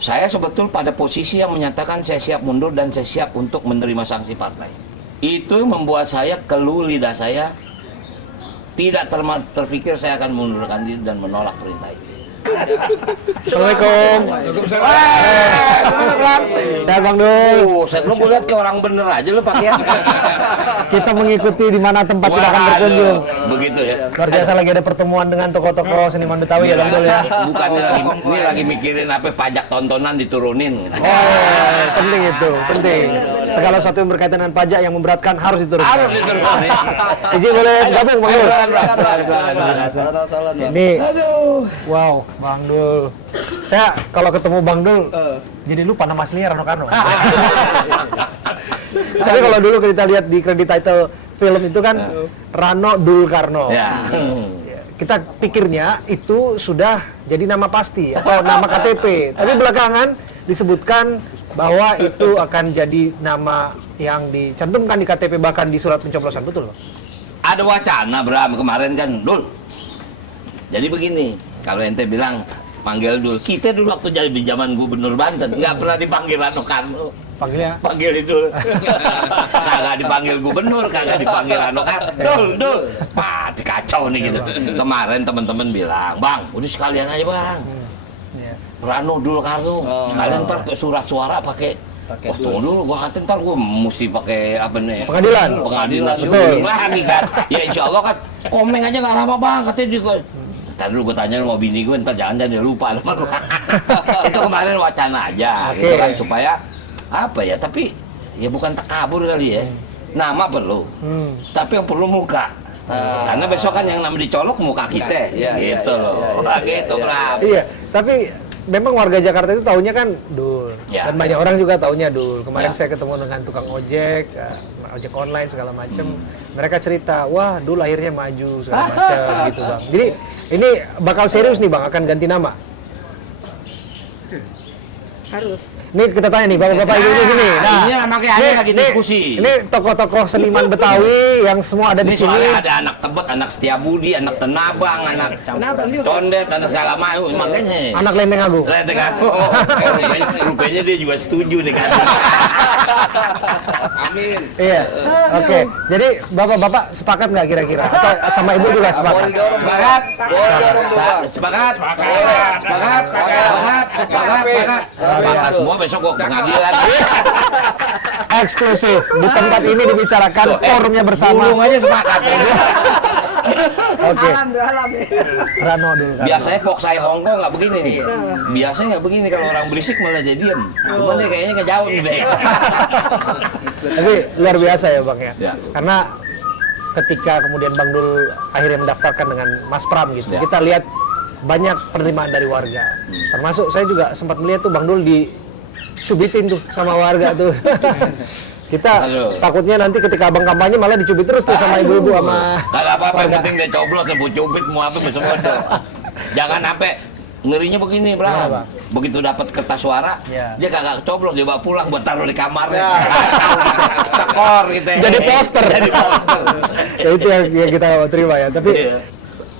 saya sebetulnya pada posisi yang menyatakan saya siap mundur dan saya siap untuk menerima sanksi partai. Itu yang membuat saya keluh lidah saya tidak terpikir saya akan mundurkan diri dan menolak perintah itu. Assalamualaikum. Saya Bang Dul. Saya lu lihat kayak orang bener aja lu pakaian. Kita mengikuti di mana tempat kita akan berkunjung. Begitu ya. Luar biasa lagi ada pertemuan dengan tokoh-tokoh seniman Betawi ya Bang Dul ya. Bukannya ini lagi mikirin apa pajak tontonan diturunin. Oh, penting itu, penting. Segala sesuatu yang berkaitan dengan pajak yang memberatkan harus diturunkan. Harus diturunin. Izin boleh gabung Bang Dul. Ini, wow, Bang Dul. Saya kalau ketemu Bang Dul, jadi lupa nama aslinya Rano Karno. Tapi kalau dulu kita lihat di kredit title film itu kan Rano Dul Karno. Ya. Kita pikirnya itu sudah jadi nama pasti atau nama KTP. Tapi belakangan disebutkan bahwa itu akan jadi nama yang dicantumkan di KTP bahkan di surat pencoblosan, betul loh? Ada wacana Bram kemarin kan, Dul. Jadi begini, kalau ente bilang panggil Dul, kita dulu waktu jadi di zaman gubernur Banten nggak pernah dipanggil Rano Karno. Panggilnya? Panggil itu. Kagak dipanggil gubernur, kagak dipanggil Rano Karno. Dul. Pati kacau nih gitu. Kemarin teman-teman bilang, Bang, udah sekalian aja Bang. Rano Dul Karno. Sekalian ntar ke surat suara pakai. Wah tunggu dulu, gua kata ntar gua mesti pakai apa nih? Pengadilan. Betul. Lagi kan. Ya insya Allah kan komeng aja nggak lama Bang, katanya juga. Ntar dulu gue tanya sama bini gue, ntar jangan-jangan dia lupa sama gue. Itu kemarin wacana aja, gitu kan, supaya apa ya, tapi ya bukan takabur kali ya. Nama perlu, tapi yang perlu muka. Karena besok kan yang nama dicolok muka kita, gitu loh. Gitu, Bram. Iya, tapi memang warga Jakarta itu taunya kan Dul. Ya. Dan banyak orang juga taunya Dul. Kemarin saya ketemu dengan tukang ojek, ojek online segala macam. Mereka cerita, wah Dul akhirnya maju segala macam gitu Bang. Jadi ini bakal serius nih Bang, akan ganti nama. Harus. Ini kita tanya nih bapak-bapak ibu di sini. Nah, ini makanya ada lagi diskusi. Ini tokoh-tokoh seniman Betawi yang semua ada di Ini sini. soalnya ada anak Tebet, anak Setiabudi, anak Tenabang, anak Condet, anak segala macam. Makanya Anak Lenteng Agung. Lenteng Agung. Rupanya dia juga setuju nih kan. Amin. Iya. Oke. Jadi bapak-bapak sepakat nggak kira-kira? Atau sama ibu juga sepakat? Sepakat. Sepakat. Sepakat. Sepakat semua besok gua ke pengadilan. Eksklusif. Di tempat ini dibicarakan forumnya bersama. Burung aja sepakat. Oke. Alam. Rano dulu kan. Biasanya Poksai Hongkong nggak begini nih. Biasanya nggak begini, kalau orang berisik malah jadi diem. Cuman nih kayaknya nggak jauh nih deh. Tapi luar biasa ya Bang ya. Ya. Karena ketika kemudian Bang Dul akhirnya mendaftarkan dengan Mas Pram gitu, Ya. kita lihat banyak penerimaan dari warga. Termasuk saya juga sempat melihat tuh Bang Dul dicubitin tuh sama warga tuh. Kita takutnya nanti ketika abang kampanye malah dicubit terus tuh sama ibu-ibu sama. Kalau apa-apa yang penting dia coblos, dia cubit mau apa besok ada. Jangan sampai ngerinya begini, Bram. Kenapa? Begitu dapat kertas suara, Ya. dia kagak coblos, dia bawa pulang buat taruh di kamarnya. Tekor gitu ya. Jadi poster. Jadi poster. Ya itu yang kita terima ya. Tapi Iya.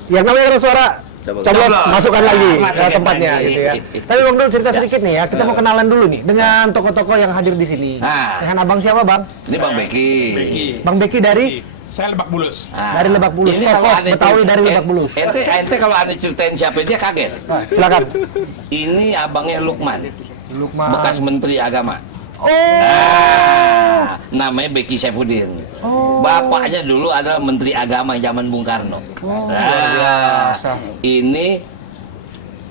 yang namanya kertas suara coblos, masukkan lagi ke Masukin tempatnya lagi. gitu ya. Tapi Bang Dul cerita sedikit nih ya. Kita mau kenalan dulu nih dengan tokoh-tokoh yang hadir di sini. Nah. Dengan abang siapa Bang? Ini Bang Beki. Bang Beki dari Saya Lebak Bulus. Nah, Dari Lebak Bulus. ini Tokoh kalau aneh Betawi cerita- dari Lebak Bulus. Ente kalau aneh ceritain siapa dia kaget. Silakan. Ini abangnya Lukman, Lukman. bekas Menteri Agama. Oh. Nah, namanya Beki Saifuddin. Oh. Bapaknya dulu adalah Menteri Agama zaman Bung Karno. Oh, Nah, luar biasa. ini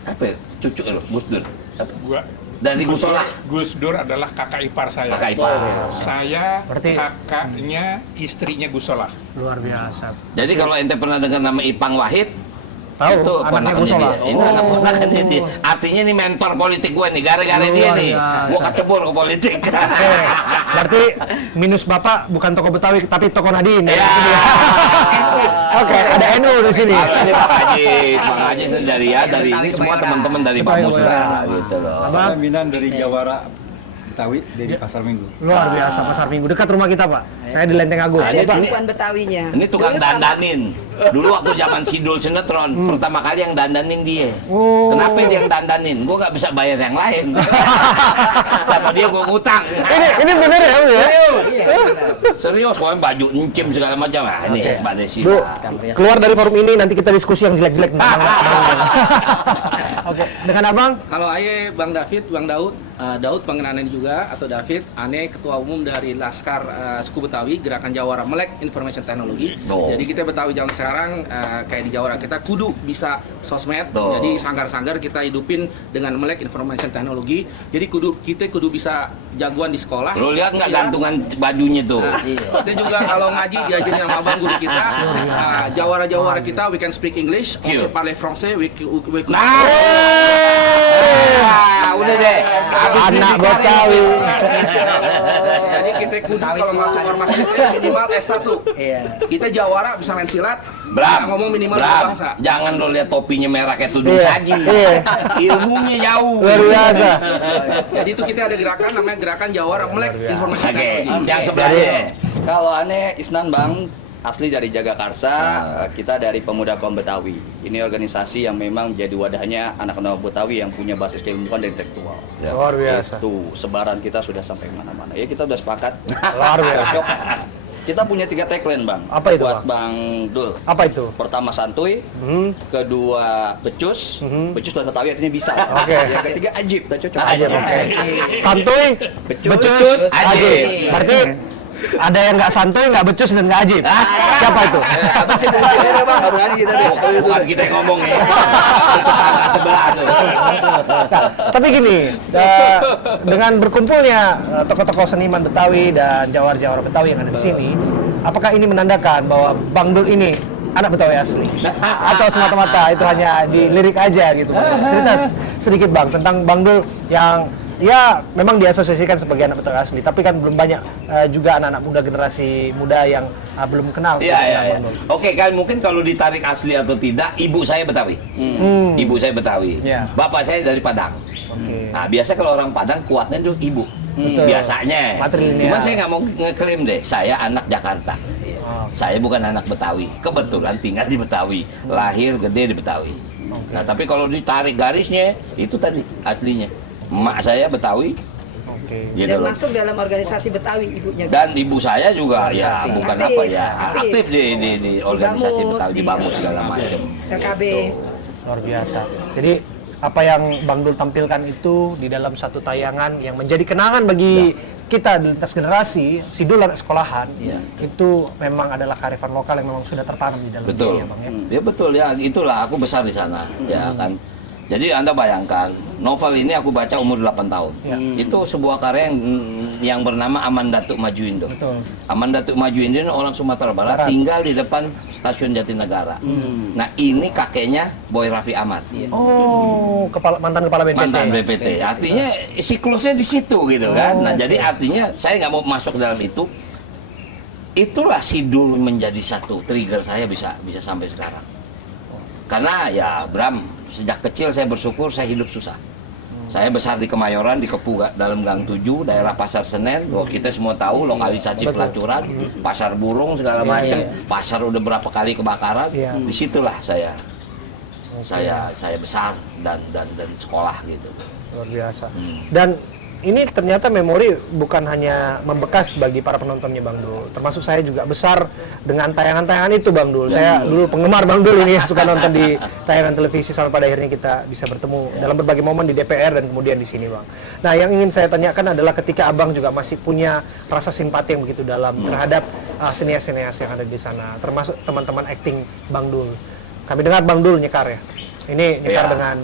apa ya? Cucu lo, Gus Dur. Apa? Gua Dari Gusola. Gus Dur adalah kakak ipar saya. Kakak ipar. Saya Berarti- kakaknya istrinya Gus Solah. Luar biasa. Jadi kalau ente pernah dengar nama Ipang Wahid, Tahu, itu anaknya ponakannya Gusola. dia. Ini anak ponakannya dia. Artinya ini mentor politik gue nih, gara-gara dia Luar nih. biasa. Gua kecebur ke politik. Oke, berarti minus Bapak bukan tokoh Betawi tapi tokoh Nadine. Ya. Oke, ada NU di sini. Ini Bang Ajis dari ini semua teman-teman dari Bamus lah, gitu loh. Abang? Saya Minan dari Jawara Betawi dari Pasar Minggu. Luar biasa Pasar Minggu dekat rumah kita Pak. Saya di Lenteng Agung. Nah, Ya, Pak. ini- Bukan Betawinya. Ini tukang Dulu sama- dandanin. Dulu waktu zaman Sidul sinetron, pertama kali yang dandanin dia. Oh. Kenapa dia yang dandanin? Gue nggak bisa bayar yang lain. Sama dia gue ngutang. Ini bener ya, Bu, ya? Serius, pokoknya baju encim segala macam. Nah, ini Mbak Desi. Bu, keluar dari forum ini nanti kita diskusi yang jelek-jelek tentang Oke, dengan Abang? Kalau Aye, Bang David, Bang Daud, Daud pengenalan juga atau David, Ane Ketua Umum dari Laskar Suku Betawi, Gerakan Jawara Melek Information Technology. Oh. Jadi kita Betawi zaman sekarang kayak di Jawara kita kudu bisa sosmed. Oh. Jadi sanggar-sanggar kita hidupin dengan Melek Information Technology. Jadi kita kudu bisa jagoan di sekolah. Lo lihat nggak Siap. gantungan bajunya tuh? Nah, kita juga kalau ngaji diajarin sama abang guru kita, jawara-jawara kita, we can speak English, Cil. also parler français, we Nah, udah deh. Habis Anak dicari. Betawi. Jadi kita kudu kalau masuk ormas kita minimal S1. Iya. Kita jawara bisa main silat, Bram, bisa ngomong minimal Bram, bahasa. jangan lo lihat topinya merah kayak tudung Iya, saji. iya. Ilmunya jauh. Luar biasa. Jadi itu kita ada gerakan namanya Gerakan Jawara Melek Informasi Oke, Teknologi. yang sebelahnya. Kalau aneh Isnan Bang, asli dari Jagakarsa, kita dari Pemuda Kaum Betawi. Ini organisasi yang memang jadi wadahnya anak-anak Betawi yang punya basis keilmuan dan intelektual. Luar biasa. Tuh, sebaran kita sudah sampai mana-mana. Ya kita udah sepakat. Luar biasa. Cocok. Kita punya 3 tagline Bang. Apa itu, Buat Bang? Bang Dul. Apa itu? Pertama santuy, kedua becus, becus bahasa Betawi artinya bisa. Oke. Yang ketiga ajib, udah cocok. Aja, oke. Santuy, Becus, becus, ajib. ajib. Berarti ada yang nggak santuy, nggak becus, dan nggak ajib. Siapa itu? Apa sih bang? Bang, Abang Adi kita deh. Bukan kita yang ngomong ya. Tetangga sebelah tuh. Nah, tapi gini, dengan berkumpulnya tokoh-tokoh seniman Betawi dan jawara-jawara Betawi yang ada di sini, apakah ini menandakan bahwa Bang Dul ini anak Betawi asli? Atau semata-mata itu hanya dilirik aja gitu? Cerita sedikit Bang tentang Bang Dul yang ya memang diasosiasikan sebagai anak Betawi asli, tapi kan belum banyak juga anak-anak muda, generasi muda yang belum kenal Iya, iya, iya. Bang Dul. Oke, kan mungkin kalau ditarik asli atau tidak, ibu saya Betawi. Ibu saya Betawi. Iya. Bapak saya dari Padang. Oke. Nah, biasa kalau orang Padang kuatnya itu ibu. Betul. Biasanya. Matrilineal. Cuman saya nggak mau ngeklaim deh, saya anak Jakarta. Oh. Saya bukan anak Betawi. Kebetulan tinggal di Betawi. Lahir gede di Betawi. Nah, tapi kalau ditarik garisnya, itu tadi aslinya. Emak saya Betawi, Oke. gitu Dan loh. masuk dalam organisasi Betawi ibunya. Dan ibu saya juga ya bukan Aktif, apa ya, aktif. aktif di organisasi Bamus, Betawi, di Bamus segala macam. LKB. Luar biasa. Jadi apa yang Bang Dul tampilkan itu di dalam satu tayangan yang menjadi kenangan bagi kita di lintas generasi, Sidul anak sekolahan, itu memang adalah kearifan lokal yang memang sudah tertanam di dalam Betul. diri ya Bang ya. Ya betul ya, itulah aku besar di sana, ya kan. Jadi Anda bayangkan, novel ini aku baca umur 8 tahun. Itu sebuah karya yang bernama Aman Datuk Maju Indo. Betul. Aman Datuk Maju Indo ini orang Sumatera Barat, tinggal di depan stasiun Jatinegara. Nah, ini kakeknya Boy Raffi Ahmad. Oh, mantan kepala BNPT. Mantan BPT. Artinya siklusnya di situ gitu kan. Nah, jadi artinya saya nggak mau masuk ke dalam itu. Itulah Sidul menjadi satu trigger saya bisa sampai sekarang. Karena ya Bram, sejak kecil saya bersyukur saya hidup susah. Saya besar di Kemayoran, di Kepu dalam Gang 7, daerah Pasar Senen. Wah, kita semua tahu lokalisasi pelacuran, pasar burung segala macam. Pasar udah berapa kali kebakaran. Iya. Disitulah saya besar dan sekolah gitu. Luar biasa. Dan ini ternyata memori bukan hanya membekas bagi para penontonnya Bang Dul. Termasuk saya juga besar dengan tayangan-tayangan itu Bang Dul. Saya dulu penggemar Bang Dul ini, suka nonton di tayangan televisi sampai pada akhirnya kita bisa bertemu dalam berbagai momen di DPR dan kemudian di sini Bang. Nah, yang ingin saya tanyakan adalah ketika Abang juga masih punya rasa simpati yang begitu dalam terhadap senior-senior yang ada di sana, termasuk teman-teman acting Bang Dul. Kami dengar Bang Dul nyekar ya. Ini nyekar Iya. dengan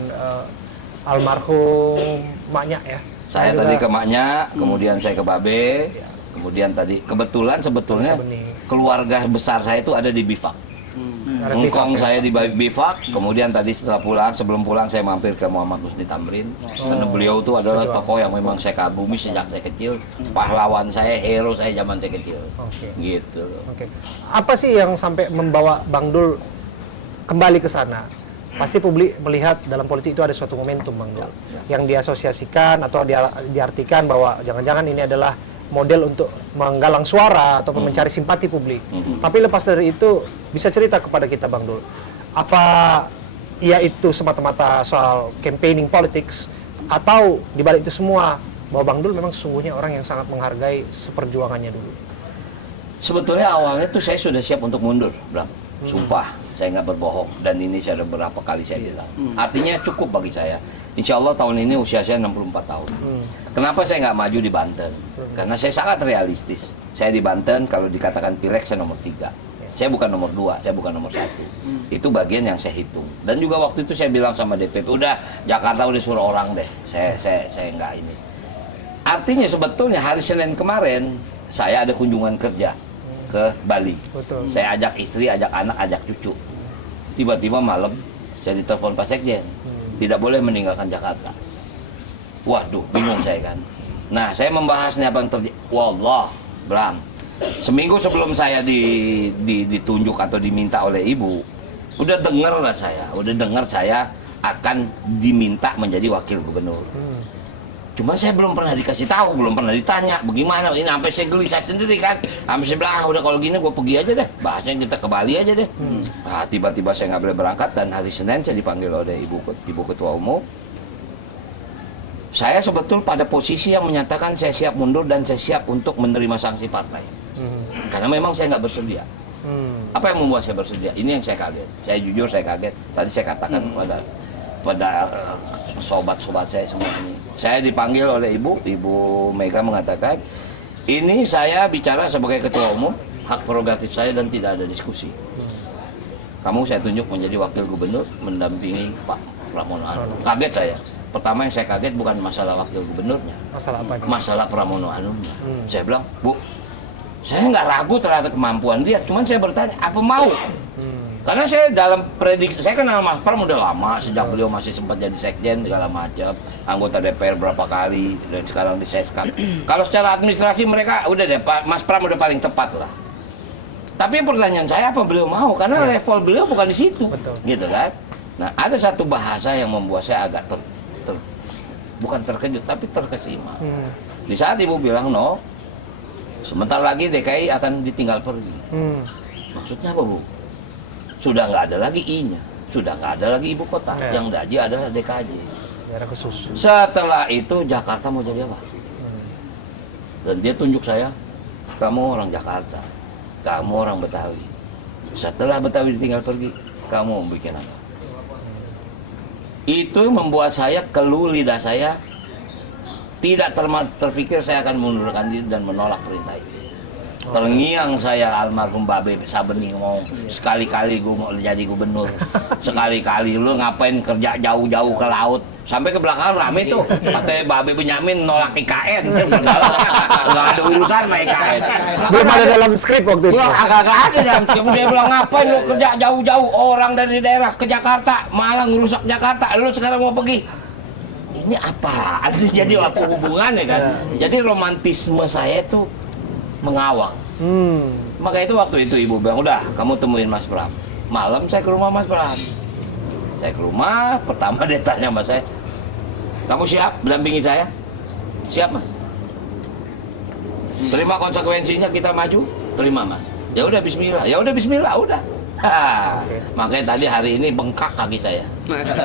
almarhum maknya ya. Saya juga- tadi ke maknya, kemudian saya ke Babe, kemudian tadi kebetulan sebetulnya Benih. keluarga besar saya itu ada di Bifak. Ada di Ngkong Bifak, ya. saya di Bifak, kemudian tadi sebelum pulang saya mampir ke Muhammad Husni Tamrin, karena beliau itu adalah tokoh yang memang saya kagumi sejak saya kecil, pahlawan saya, hero saya zaman saya kecil, Oke. gitu. Oke. Apa sih yang sampai membawa Bang Dul kembali ke sana? Pasti publik melihat dalam politik itu ada suatu momentum Bang Dul yang diasosiasikan atau diartikan bahwa jangan-jangan ini adalah model untuk menggalang suara atau mencari simpati publik. Tapi lepas dari itu, bisa cerita kepada kita Bang Dul, apa ya itu semata-mata soal campaigning politics, atau dibalik itu semua bahwa Bang Dul memang sesungguhnya orang yang sangat menghargai seperjuangannya dulu? Sebetulnya awalnya tuh saya sudah siap untuk mundur, Bram. Sumpah, saya nggak berbohong. Dan ini saya udah berapa kali saya bilang. Artinya cukup bagi saya. Insya Allah tahun ini usia saya 64 tahun. Kenapa saya nggak maju di Banten? Karena saya sangat realistis. Saya di Banten, kalau dikatakan pileg, saya nomor 3. Saya bukan nomor 2, saya bukan nomor 1. Itu bagian yang saya hitung. Dan juga waktu itu saya bilang sama DPP, udah Jakarta udah suruh orang deh. Saya nggak ini. Artinya sebetulnya hari Senin kemarin, saya ada kunjungan kerja ke Bali. Betul. Saya ajak istri, ajak anak, ajak cucu. Tiba-tiba malam saya ditelepon Pak Sekjen, tidak boleh meninggalkan Jakarta. Waduh, bingung saya kan. Nah, saya membahasnya apa yang terjadi. Wallah, Bram, seminggu sebelum saya ditunjuk atau diminta oleh ibu, udah dengar saya akan diminta menjadi wakil gubernur. Cuma saya belum pernah dikasih tahu, belum pernah ditanya bagaimana. Ini sampai saya gelisah sendiri kan. Sampai saya bilang, udah kalau gini gue pergi aja deh. Bahasanya kita ke Bali aja deh. Nah, tiba-tiba saya nggak boleh berangkat dan hari Senin saya dipanggil oleh ibu ketua umum. Saya sebetul pada posisi yang menyatakan saya siap mundur dan saya siap untuk menerima sanksi partai. Karena memang saya nggak bersedia. Apa yang membuat saya bersedia? Ini yang saya kaget. Saya jujur saya kaget. Tadi saya katakan pada sobat-sobat saya semua ini. Saya dipanggil oleh Ibu Mega mengatakan, ini saya bicara sebagai ketua umum, hak prerogatif saya dan tidak ada diskusi. Kamu saya tunjuk menjadi wakil gubernur mendampingi Pak Pramono Anung. Kaget saya. Pertama yang saya kaget bukan masalah wakil gubernurnya, Masalah apa? masalah Pramono Anungnya. Saya bilang, Bu, saya nggak ragu terhadap kemampuan dia, cuman saya bertanya, apa mau? Karena saya dalam prediksi, saya kenal Mas Pram udah lama, sejak beliau masih sempat jadi sekjen segala macam, anggota DPR berapa kali, dan sekarang di Seskap. Kalau secara administrasi mereka udah deh, Mas Pram udah paling tepat lah. Tapi pertanyaan saya apa beliau mau? Karena level beliau bukan di situ, gitu kan? Nah, ada satu bahasa yang membuat saya agak bukan terkejut, tapi terkesima. Di saat ibu bilang no, sebentar lagi DKI akan ditinggal pergi. Maksudnya apa, Bu? Sudah nggak ada lagi I-nya, sudah nggak ada lagi ibu kota, yang jadi adalah DKJ. Daerah khusus. Setelah itu Jakarta mau jadi apa? Dan dia tunjuk saya, kamu orang Jakarta, kamu orang Betawi. Setelah Betawi ditinggal pergi, kamu mau bikin apa? Itu membuat saya, keluh lidah saya, tidak terpikir saya akan mengundurkan diri dan menolak perintah itu. Terngiang saya almarhum Babe Sabeni ngomong, sekali-kali gue mau jadi gubernur, sekali-kali lu ngapain kerja jauh-jauh ke laut, sampai ke belakang rame tuh, katanya Babe Benyamin nolak IKN, nggak ada urusan sama IKN. Belum ada dalam skrip waktu itu. Agak ada dalam skrip, dia bilang ngapain lu kerja jauh-jauh, orang dari daerah ke Jakarta, malah ngerusak Jakarta, lu sekarang mau pergi. Ini apaan sih, jadi apa hubungannya kan? Jadi romantisme saya tuh mengawang. Maka itu waktu itu ibu bilang, udah kamu temuin Mas Pram. Malam saya ke rumah Mas Pram. Saya ke rumah, pertama dia tanya sama saya, kamu siap mendampingi saya? Siap, Mas. Terima konsekuensinya kita maju? Terima, Mas. Ya udah bismillah. Ya udah bismillah, udah. Makanya tadi hari ini bengkak kaki saya.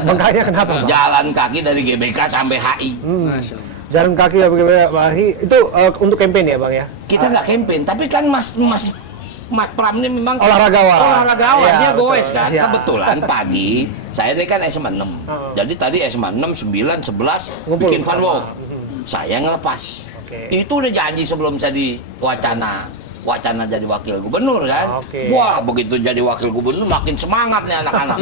Bengkaknya kenapa, Bang? Jalan kaki dari GBK sampai HI. Jalan kaki ya Bahi itu untuk campaign ya Bang ya? Kita nggak campaign, tapi kan Mas Pram ini memang olahragawan. Ya, dia goes betul. kan. Ya. Kebetulan pagi saya ini kan SMA 6. Jadi tadi SMA 6, 9, 11 Ngumpul bikin fun sama. walk. Saya ngelepas. Itu udah janji sebelum saya wacana jadi wakil gubernur kan. Wah, begitu jadi wakil gubernur makin semangat nih anak-anak.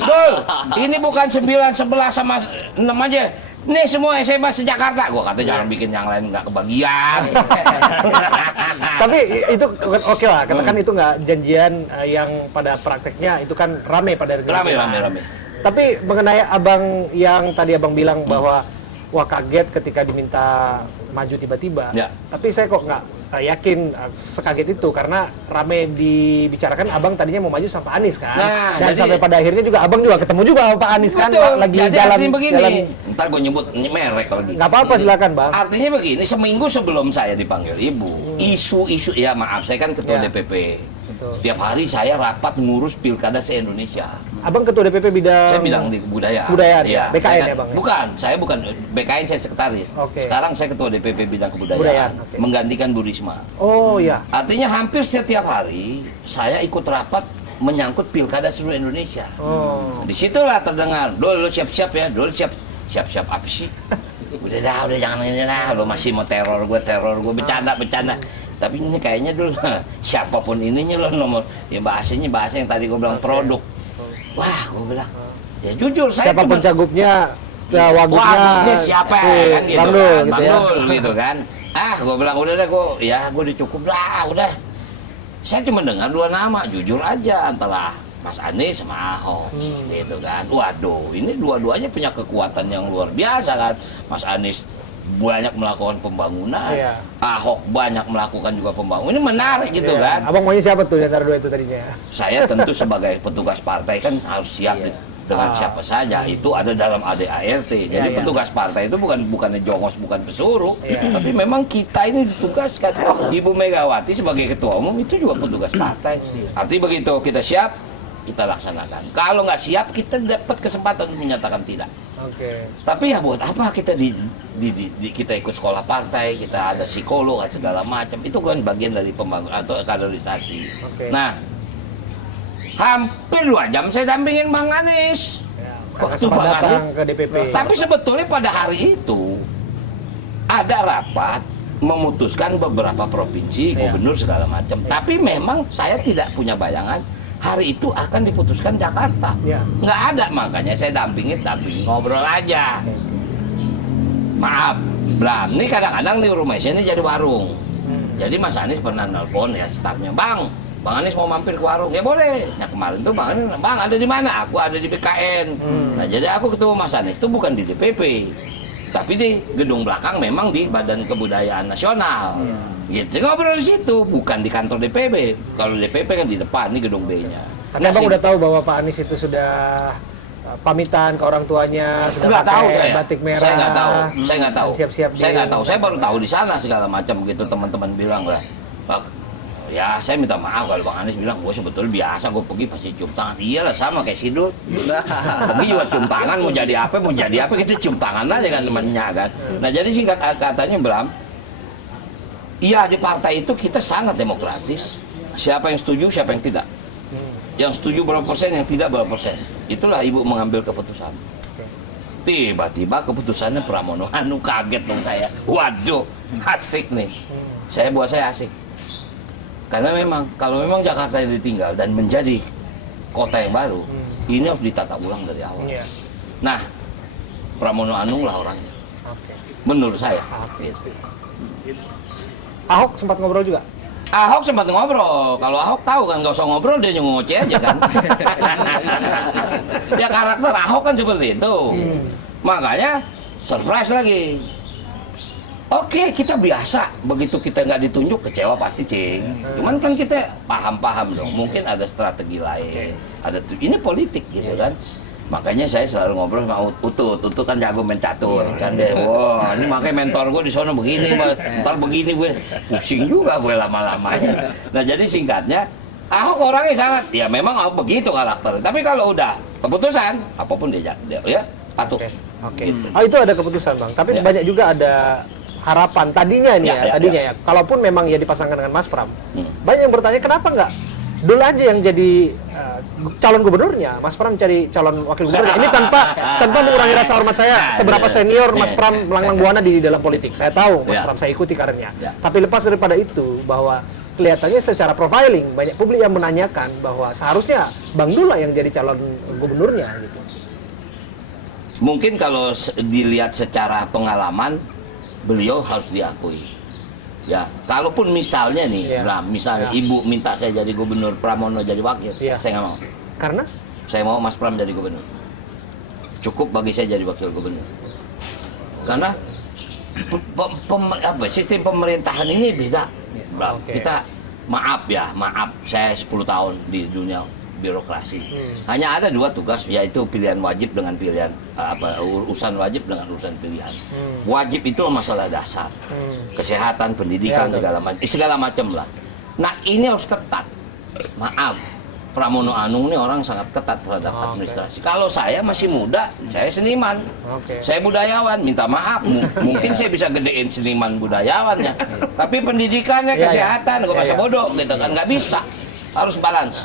Dul, ini bukan 9, 11 sama 6 aja. Nih semua SMA se-Jakarta. Gua kata jangan bikin yang lain nggak kebagian. Tapi itu oke lah, katakan itu nggak janjian yang pada prakteknya itu kan rame pada Rame. Tapi mengenai abang yang tadi abang bilang bahwa wah kaget ketika diminta maju tiba-tiba. Ya. Tapi saya kok nggak yakin sekaget itu karena rame dibicarakan abang tadinya mau maju sama Pak Anies kan. Nah, dan jadi- sampai pada akhirnya juga abang juga ketemu juga sama Pak Anies kan Betul. lagi Jadi jalan artinya begini. jalan. Ntar gue nyebut merek lagi. Nggak apa-apa silakan Bang. Artinya begini, seminggu sebelum saya dipanggil ibu, isu-isu, ya maaf saya kan ketua Ya. DPP. Betul. Setiap hari saya rapat ngurus pilkada se-Indonesia. Abang ketua DPP bidang Saya bidang di kebudayaan. Kebudayaan, Iya, BKN saya ya, Bang, ya? Bukan, saya bukan BKN, saya sekretaris. Oke. Sekarang saya ketua DPP bidang kebudayaan, Kebudayaan, oke. menggantikan Bu Risma. Oh ya. Artinya hampir setiap hari saya ikut rapat menyangkut pilkada seluruh Indonesia. Oh. Disitulah terdengar, Dul, lu siap-siap ya, Dul siap-siap apa sih? Udah jangan ini dah, lu masih mau teror gue, bercanda. Tapi ini kayaknya Dul, siapapun ininya lo nomor, ya bahasa yang tadi gue bilang produk. Wah, gue bilang, ya jujur saya Siapapun cagupnya, ya, wagubnya, wagubnya siapa si kan gitu Bang Dul, kan, gitu Bang ya. Dul gitu kan. Gue bilang udah deh, gue udah cukup lah, udah. Saya cuma dengar dua nama, jujur aja, antara Mas Anies sama Ahok, gitu kan. Waduh, ini dua-duanya punya kekuatan yang luar biasa kan. Mas Anies banyak melakukan pembangunan, Iya. Ahok banyak melakukan juga pembangunan. Ini menarik gitu Iya. kan. Abang maunya siapa tuh di antara dua itu tadinya? Saya tentu sebagai petugas partai kan harus siap dengan siapa saja. Itu ada dalam ADART. Jadi Iya, iya. petugas partai itu bukannya jongos, bukan pesuruh, Iya. tapi memang kita ini ditugaskan. Ibu Megawati sebagai ketua umum itu juga petugas partai. Artinya begitu kita siap, kita laksanakan. Kalau nggak siap, kita dapat kesempatan untuk menyatakan tidak. Oke. Tapi ya buat apa kita kita ikut sekolah partai, kita ada psikolog, segala macam. Itu kan bagian dari pembangunan atau kaderisasi. Oke. Nah, hampir 2 jam saya dampingin Bang Anies. Ya, Waktu sempat Bang datang Anies. ke DPP. Tapi sebetulnya pada hari itu ada rapat memutuskan beberapa provinsi, Iya. gubernur segala macam. Tapi memang saya tidak punya bayangan hari itu akan diputuskan Jakarta. Iya. Nggak ada, makanya saya dampingin ngobrol aja. Maaf, Bram, ini kadang-kadang di rumah saya ini jadi warung. Jadi Mas Anies pernah nelpon ya stafnya, Bang Anies mau mampir ke warung, ya boleh. Nah kemarin tuh Bang ada di mana? Aku ada di BKN. Nah jadi aku ketemu Mas Anies itu bukan di DPP, tapi di gedung belakang memang di Badan Kebudayaan Nasional. Gitu ngobrol di situ, bukan di kantor DPP. Kalau DPP kan di depan, ini gedung B-nya. Tapi Abang udah tahu bahwa Pak Anies itu sudah pamitan ke orang tuanya, sudah Nggak tahu pakai saya. batik merah. Saya nggak tahu. Saya nggak tahu. Siap-siap Saya nggak tahu. Saya baru tahu di sana segala macam begitu teman-teman bilang lah. Ya saya minta maaf kalau Bang Anies bilang gue sebetulnya biasa gue pergi pasti cium tangan. Iyalah sama kayak Sidul. Pergi juga cium tangan mau jadi apa kita cium tangan aja kan temannya kan. Nah jadi singkat katanya Bram, iya di partai itu kita sangat demokratis. Siapa yang setuju, siapa yang tidak. Yang setuju berapa persen, yang tidak berapa persen. Itulah ibu mengambil keputusan. Tiba-tiba keputusannya Pramono Anung, kaget dong saya. Waduh, asik nih. Buat saya asik. Karena memang kalau memang Jakarta yang ditinggal dan menjadi kota yang baru, ini harus ditata ulang dari awal. Iya. Nah, Pramono Anung lah orangnya. Oke. Menurut saya. Oke. Gitu. Ahok sempat ngobrol juga. Ahok sempat ngobrol. Kalau Ahok tahu kan nggak usah ngobrol, dia ngoceh aja kan. Ya karakter Ahok kan seperti itu. Makanya surprise lagi. Oke, kita biasa. Begitu kita nggak ditunjuk, kecewa pasti, Cing. Cuman kan kita paham-paham dong. Mungkin ada strategi lain. Ini politik gitu kan. Makanya saya selalu ngobrol sama Utut kan jago main catur kan deh. Wah, ini makanya mentor gue di sono begini, ntar begini gue pusing juga gue lama-lamanya. Nah jadi singkatnya, Ahok orangnya sangat, ya memang Ahok begitu karakter. Tapi kalau udah keputusan, apapun dia ya patuh. Oke. Gitu. Oh itu ada keputusan Bang. Tapi Ya. banyak juga ada harapan tadinya nih Ya, tadinya ya. ya. Kalaupun memang ya dipasangkan dengan Mas Pram, banyak yang bertanya kenapa nggak Dul aja yang jadi calon gubernurnya, Mas Pram cari calon wakil gubernurnya. Ini tanpa mengurangi rasa hormat saya. Seberapa senior Mas Pram melanglang buana di dalam politik, saya tahu Mas Ya. Pram, saya ikuti karirnya. Ya. Tapi lepas daripada itu, bahwa kelihatannya secara profiling banyak publik yang menanyakan bahwa seharusnya Bang Dul lah yang jadi calon gubernurnya gitu. Mungkin kalau dilihat secara pengalaman, beliau harus diakui. Ya, kalaupun misalnya nih, Iya. Bram, misalnya Iya. Ibu minta saya jadi gubernur, Pramono jadi wakil, Iya. saya nggak mau. Karena Saya mau Mas Pram jadi gubernur. Cukup bagi saya jadi wakil gubernur. Karena sistem pemerintahan ini beda, Bram. Oke. Kita maaf, saya 10 tahun di dunia birokrasi. Hanya ada 2 tugas, yaitu pilihan wajib dengan pilihan urusan wajib dengan urusan pilihan. Wajib itu masalah dasar, kesehatan, pendidikan, Ya, segala macam lah. Nah ini harus ketat. maaf, Pramono Anung ini orang sangat ketat terhadap administrasi. Kalau saya masih muda, saya seniman. Oke. Saya budayawan, minta maaf. Mungkin saya bisa gedein seniman budayawannya. Tapi pendidikannya, Iya, kesehatan, gue masa iya. bodoh gitu kan. Nggak bisa. Harus balance.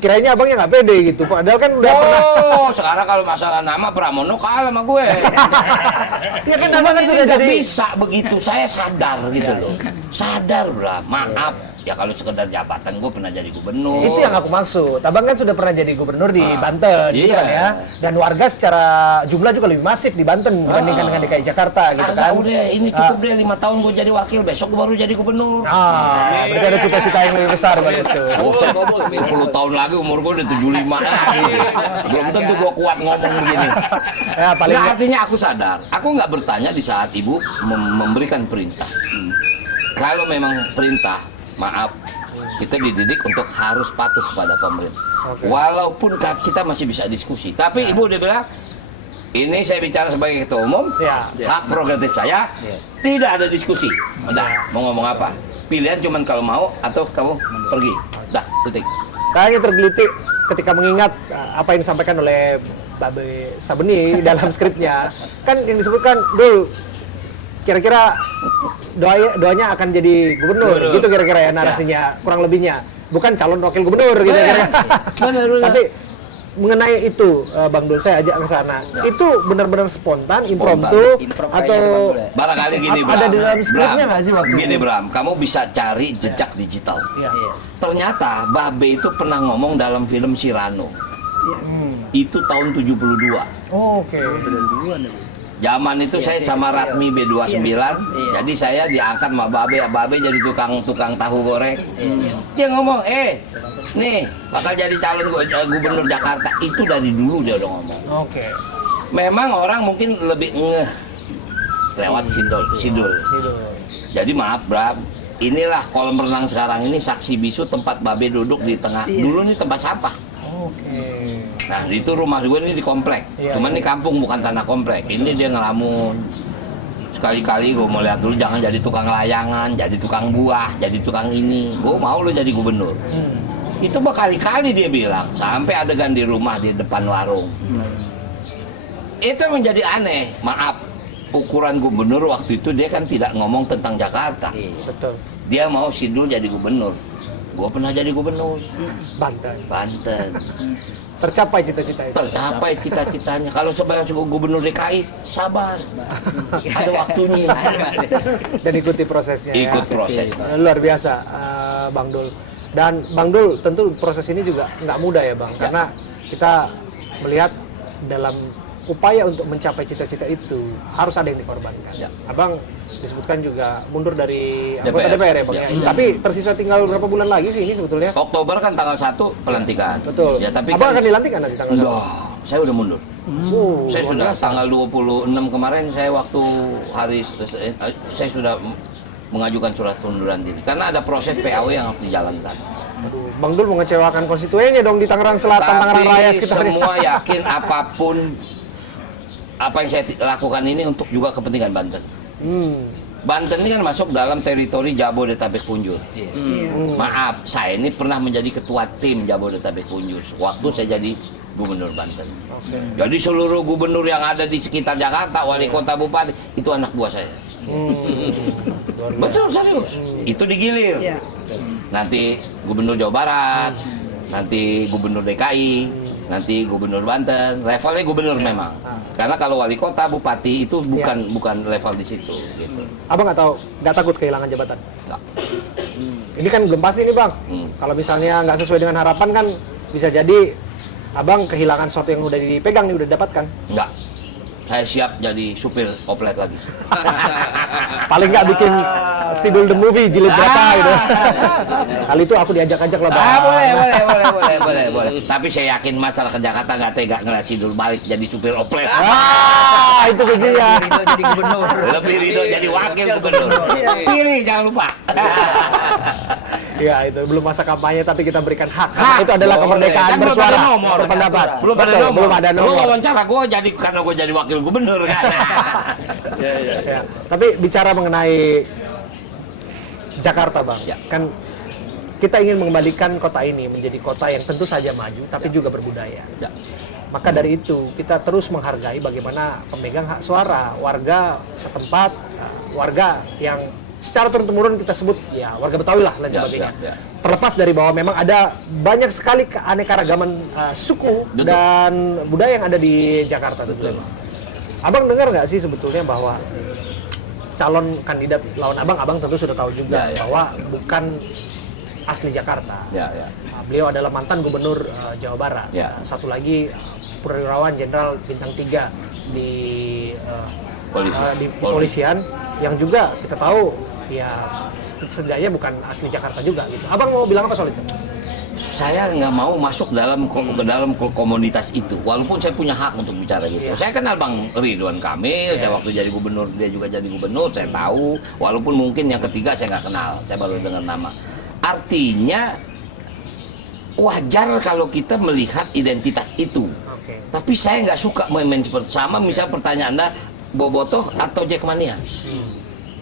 Kirainnya abangnya nggak pede gitu, padahal kan udah pernah. Oh, sekarang kalau masalah nama Pramono kalah sama gue. Ya kan abang kan sudah nggak jadi. bisa begitu. Saya sadar gitu loh. Sadar, Bra. Maaf. Ya kalau sekedar jabatan, gue pernah jadi gubernur. Itu yang aku maksud. Abang kan sudah pernah jadi gubernur di Banten, gitu iya. kan ya. Dan warga secara jumlah juga lebih masif di Banten dibandingkan dengan DKI Jakarta, gitu kan. Udah, ini cukup deh 5 tahun gue jadi wakil, besok gue baru jadi gubernur. Berarti ada cita-cita yang lebih besar buat itu. Buset, 10 tahun lagi umur gue udah 75 lagi. Belum tentu gue kuat ngomong begini. Ya, paling Nah, nggak- artinya aku sadar. Aku nggak bertanya di saat ibu memberikan perintah. Kalau memang perintah, maaf, kita dididik untuk harus patuh kepada pemerintah. Walaupun kita masih bisa diskusi. Tapi ibu udah bilang, ini saya bicara sebagai ketua umum, Ya. hak prerogatif saya, tidak ada diskusi. Udah, mau ngomong apa? Pilihan cuman kalau mau atau kamu pergi. Udah, titik. Saya hanya tergelitik ketika mengingat apa yang disampaikan oleh Babe Sabeni dalam skripnya. Kan yang disebutkan, Dul, kira-kira doanya akan jadi gubernur, gitu kira-kira ya narasinya, kurang lebihnya. Bukan calon wakil gubernur gitu kira-kira. Benar. Tapi mengenai itu, Bang Dul, saya ajak ke sana. Itu benar-benar spontan, impromptu, Improv atau kayaknya Bang Dul ya. Barangkali gini, Bram. Ada di dalam skripnya Bram, nggak sih waktu gini, itu? Bram, kamu bisa cari jejak digital. Iya. Ternyata Babe itu pernah ngomong dalam film Cyrano. Itu tahun 72. Oke. Zaman itu saya sama Ratmi B29, jadi saya diangkat sama Babe jadi tukang tahu goreng. Dia ngomong, nih bakal jadi calon gubernur Jakarta. Itu dari dulu dia udah ngomong. Oke. Memang orang mungkin lebih ngeh lewat sidul. Jadi maaf, Bram, inilah kolam renang sekarang ini saksi bisu tempat Babe duduk di tengah. Dulu ini tempat sampah. Oke. Nah, itu rumah gue ini di komplek. Iya, Cuman iya. di kampung, bukan tanah komplek. Ini dia ngelamun. Sekali-kali gue mau lihat dulu, jangan jadi tukang layangan, jadi tukang buah, jadi tukang ini. Gue mau lo jadi gubernur. Itu berkali-kali dia bilang, sampai adegan di rumah di depan warung. Itu menjadi aneh. Maaf, ukuran gubernur waktu itu dia kan tidak ngomong tentang Jakarta. Betul. Dia mau Sidul jadi gubernur. Gue pernah jadi gubernur. Banten. Tercapai cita-cita itu. Tercapai cita-citanya. Kalau sebagai gubernur DKI, sabar. Ada waktunya. Dan ikuti prosesnya. Ikut ya. proses. Luar biasa, Bang Dul. Dan Bang Dul, tentu proses ini juga nggak mudah ya, Bang. Karena kita melihat dalam upaya untuk mencapai cita-cita itu harus ada yang dikorbankan. Abang disebutkan juga mundur dari anggota DPR ya, Bang. Ya. Tapi tersisa tinggal berapa bulan lagi sih ini sebetulnya? Oktober kan tanggal 1 pelantikan. Betul. Ya, tapi Abang kan, akan dilantik kan nanti tanggal Loh, saya udah mundur. Saya luar sudah biasa. tanggal 26 kemarin saya waktu hari saya sudah mengajukan surat pengunduran diri karena ada proses PAW yang harus dijalankan. Aduh, Bang Dul mengecewakan konstituennya dong di Tangerang Selatan, Tangerang Raya Tapi sekitarnya. semua yakin apapun apa yang saya lakukan ini untuk juga kepentingan Banten. Banten ini kan masuk dalam teritori Jabodetabek Punjur. Maaf, saya ini pernah menjadi ketua tim Jabodetabek Punjur waktu saya jadi gubernur Banten. Jadi seluruh gubernur yang ada di sekitar Jakarta, wali kota, bupati, itu anak buah saya. Betul, serius. Itu digilir. Iya. Nanti gubernur Jawa Barat, nanti gubernur DKI, nanti gubernur Banten, levelnya gubernur memang. Karena kalau wali kota, bupati itu bukan level di situ. Gitu. Abang nggak takut kehilangan jabatan? Nggak. Ini kan belum pasti nih, Bang. Kalau misalnya nggak sesuai dengan harapan kan bisa jadi Abang kehilangan sesuatu yang udah dipegang nih, udah didapatkan. Nggak. Saya siap jadi supir oplet lagi. Paling nggak bikin Sidul the Movie jilid berapa gitu. Kali itu aku diajak-ajak lah, Bang. Boleh. Tapi saya yakin masalah ke Jakarta nggak tega ngeliat Sidul balik jadi supir oplet. Itu kuncinya. Ridho jadi gubernur. Lebih ridho jadi wakil gubernur. Pilih, jangan lupa. Ya itu belum masa kampanye tapi kita berikan hak. Karena itu adalah boleh. kemerdekaan Kan belum bersuara, ada nomor. berpendapat. Belum ada Betul, nomor. belum ada Lu nomor. wawancara gue jadi karena gue jadi wakil gubernur kan. Ya. Tapi bicara mengenai Jakarta, Bang, Ya. kan kita ingin mengembalikan kota ini menjadi kota yang tentu saja maju, tapi juga berbudaya. Ya. Maka dari itu, kita terus menghargai bagaimana pemegang hak suara, warga setempat, warga yang secara turun-temurun kita sebut ya warga Betawi lah dan Ya, sebagainya. ya, ya. Terlepas dari bahwa memang ada banyak sekali keanekaragaman suku Betul. dan budaya yang ada di Jakarta. Betul. Abang dengar nggak sih sebetulnya bahwa calon kandidat lawan abang tentu sudah tahu juga Ya, ya. bahwa bukan asli Jakarta. Ya, ya. Beliau adalah mantan gubernur Jawa Barat. Ya. Satu lagi Purnawirawan Jenderal Bintang 3 di Polisi. di kepolisian yang juga kita tahu ya setidaknya bukan asli Jakarta juga gitu. Abang mau bilang apa soal itu? Saya nggak mau masuk ke dalam komunitas itu, walaupun saya punya hak untuk bicara gitu. Iya. Saya kenal Bang Ridwan Kamil, saya waktu jadi gubernur, dia juga jadi gubernur, saya tahu. Walaupun mungkin yang ketiga saya nggak kenal, saya baru dengar nama. Artinya wajar kalau kita melihat identitas itu. Oke. Tapi saya nggak suka main-main seperti sama, misal pertanyaan Anda, Bobotoh atau Jackmania.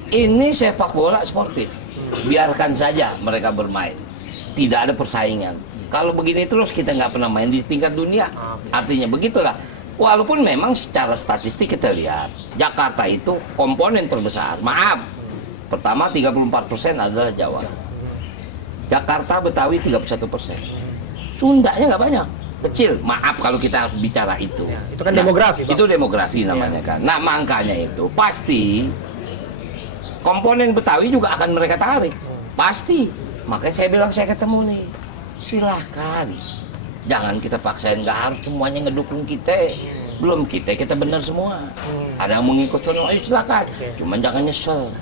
Ini sepak bola sportif. Biarkan saja mereka bermain. Tidak ada persaingan. Kalau begini terus kita nggak pernah main di tingkat dunia. Artinya begitulah. Walaupun memang secara statistik kita lihat, Jakarta itu komponen terbesar. Maaf, pertama 34% adalah Jawa. Jakarta Betawi 31%. Sundanya nggak banyak, kecil. Maaf kalau kita bicara itu. Ya, itu kan demografi, Bang. Itu demografi namanya kan. Nah makanya itu pasti komponen Betawi juga akan mereka tarik. Pasti. Makanya saya bilang saya ketemu nih. Silahkan. Jangan kita paksain, nggak harus semuanya ngedukung kita. Belum kita benar semua. Ada yang mengikut sono, ayo silakan. Cuman jangan nyesel.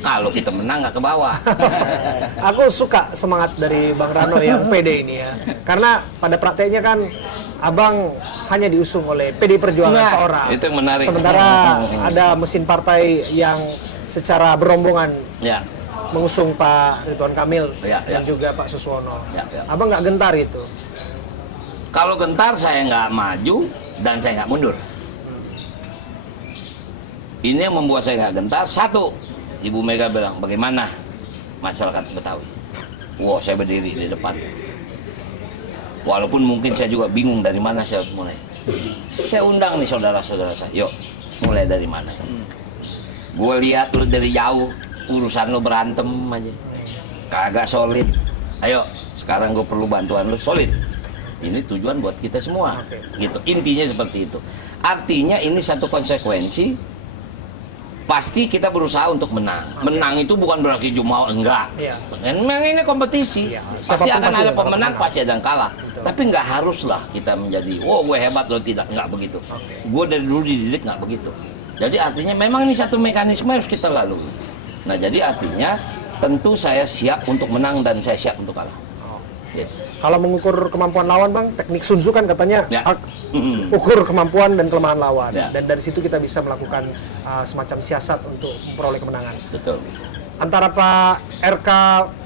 Kalau kita menang nggak ke bawah. Aku suka semangat dari Bang Rano yang pede ini ya. Karena pada prakteknya kan Abang hanya diusung oleh PDI Perjuangan Nah, seorang. itu yang menarik. Sementara ada mesin partai yang secara berombongan Ya. mengusung Pak Ridwan Kamil Ya, dan ya. juga Pak Suswono. Ya, ya. Abang nggak gentar itu? Kalau gentar saya nggak maju dan saya nggak mundur. Ini yang membuat saya nggak gentar. Satu, Ibu Mega bilang bagaimana masyarakat Betawi. Wow, saya berdiri di depan. Walaupun mungkin saya juga bingung dari mana saya harus mulai. Saya undang nih saudara-saudara saya. Yuk, mulai dari mana? Gue lihat lu dari jauh, urusan lu berantem aja. Kagak solid. Ayo, sekarang gue perlu bantuan lu solid. Ini tujuan buat kita semua, gitu. Intinya seperti itu. Artinya ini satu konsekuensi. Pasti kita berusaha untuk menang. Menang itu bukan berarti cuma enggak. Iya. Memang ini kompetisi. Iya. Pasti Siapapun akan pasti ada ada pemenang, pemenang. pasti ada yang kalah. Tapi nggak haruslah kita menjadi, wow gue hebat lo tidak, nggak begitu. Gue dari dulu dididik nggak begitu. Jadi artinya memang ini satu mekanisme harus kita lalui. Nah jadi artinya tentu saya siap untuk menang dan saya siap untuk kalah. Yes. Kalau mengukur kemampuan lawan, Bang, teknik Sun Tzu kan katanya Ya. ukur kemampuan dan kelemahan lawan. Ya. Dan dari situ kita bisa melakukan semacam siasat untuk memperoleh kemenangan. Betul. Antara Pak RK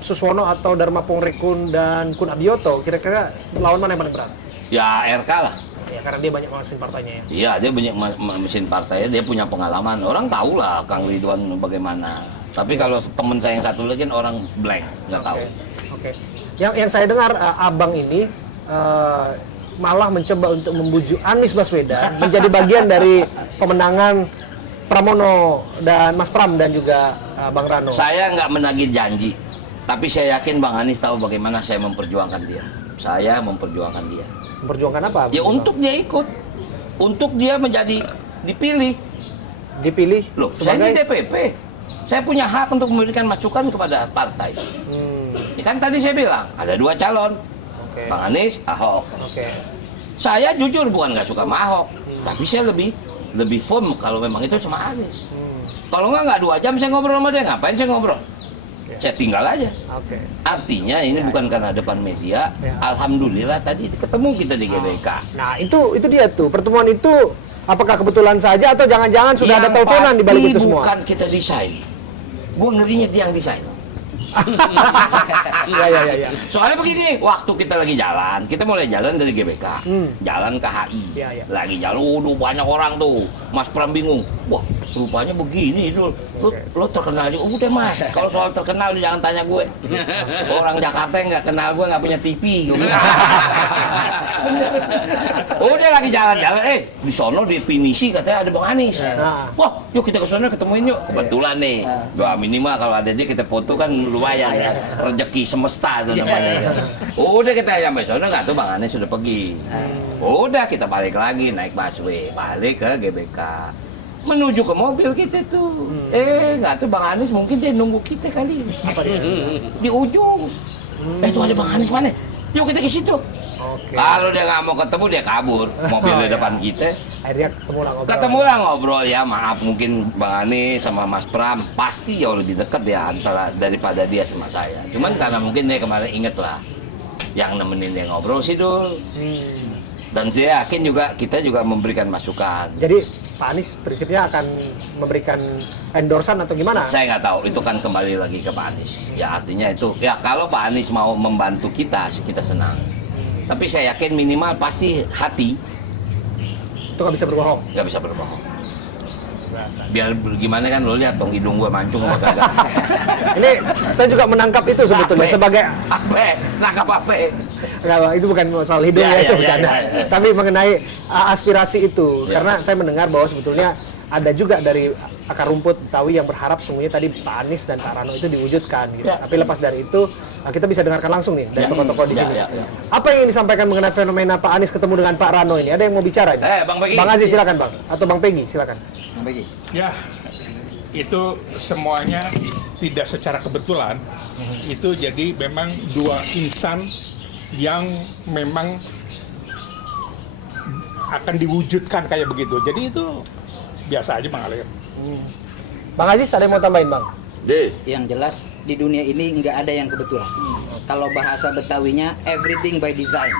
Suswono atau Dharma Pongrikun dan Kun Abioto, kira-kira lawan mana yang paling berat? Ya RK lah. Ya, karena dia banyak mesin partainya ya. Iya dia banyak mesin partai, dia punya pengalaman. Orang tahu lah Kang Ridwan bagaimana. Tapi kalau teman saya yang satu lagi kan orang blank, nggak tahu. Oke. Yang saya dengar Abang ini malah mencoba untuk membujuk Anies Baswedan menjadi bagian dari pemenangan Pramono dan Mas Pram dan juga Bang Rano. Saya nggak menagih janji, tapi saya yakin Bang Anies tahu bagaimana saya memperjuangkan dia. Saya memperjuangkan dia. Memperjuangkan apa? Ya untuk dia ikut, untuk dia menjadi dipilih. Dipilih Loh, saya ini sebagai DPP. Saya punya hak untuk memberikan masukan kepada partai. Ya kan tadi saya bilang ada dua calon, Oke. Bang Anies, Ahok. Oke. Saya jujur bukan nggak suka sama Ahok, tapi saya lebih firm kalau memang itu sama Anies. Kalau nggak 2 jam saya ngobrol sama dia, ngapain saya ngobrol? Saya tinggal aja. Oke. Artinya ini bukan karena depan media. Ya. Alhamdulillah tadi ketemu kita di GBK. Nah, itu dia tuh. Pertemuan itu apakah kebetulan saja atau jangan-jangan sudah ada Yang teleponan di balik pasti itu semua? bukan kita desain. Gue ngerinya dia yang desain. Ya. Soalnya begini, waktu kita lagi jalan, kita mulai jalan dari GBK, jalan ke HI, Ya. lagi jalan, banyak orang tuh, Mas Pram bingung, wah rupanya begini itu, lo terkenal juga, udah Mas, kalau soal terkenal jangan tanya gue, orang Jakarta yang nggak kenal gue nggak punya TV, gue bilang. Udah lagi jalan-jalan, di sono di Pinisi katanya ada Bang Anies, wah yuk kita ke sono ketemuin yuk, kebetulan nih, doa minimal kalau ada dia kita foto kan lumayan ya, rezeki semesta itu namanya. Udah kita sampai sono nggak tuh Bang Anies sudah pergi. Udah kita balik lagi naik busway, balik ke GBK. Menuju ke mobil kita tuh. Nggak tuh Bang Anies mungkin dia nunggu kita kali. Di ujung. Tuh ada Bang Anies mana? Yuk kita ke situ. Kalau dia nggak mau ketemu dia kabur, mobil di depan kita. Akhirnya Ketemu lah ngobrol ya, maaf mungkin Bang Anies sama Mas Pram pasti jauh lebih dekat ya antara daripada dia sama saya. Cuman karena mungkin dia kemarin inget lah yang nemenin dia ngobrol sih Dul. Dan dia yakin juga kita juga memberikan masukan. Jadi Pak Anies prinsipnya akan memberikan endorsan atau gimana? Saya nggak tahu, itu kan kembali lagi ke Pak Anies. Ya artinya itu, ya kalau Pak Anies mau membantu kita senang. Tapi saya yakin minimal pasti hati Itu nggak bisa berbohong. nggak bisa berbohong. Biar gimana kan lo lihat dong hidung gua mancung sama kagak. Ini saya juga menangkap itu sebetulnya sebagai nangkap apa? Nggak, itu bukan soal hidung Ya, ya, itu ya, bercanda. ya, ya. Tapi mengenai aspirasi itu, Ya. karena saya mendengar bahwa sebetulnya ada juga dari akar rumput Betawi yang berharap semuanya tadi Pak Anies dan Pak Rano itu diwujudkan gitu. Ya. Tapi lepas dari itu kita bisa dengarkan langsung nih dari Ya. tokoh-tokoh di Ya, sini. ya, ya. Apa yang ingin disampaikan mengenai fenomena Pak Anies ketemu dengan Pak Rano ini? Ada yang mau bicara? Ini? Bang Pegi. Bang Aziz silakan Bang, atau Bang Pegi silakan. Bagi. Ya, itu semuanya tidak secara kebetulan. Itu jadi memang dua insan yang memang akan diwujudkan kayak begitu. Jadi itu biasa aja mengalir. Bang Aziz ada yang mau tambahin Bang? Yang jelas di dunia ini nggak ada yang kebetulan. Kalau bahasa Betawinya everything by design.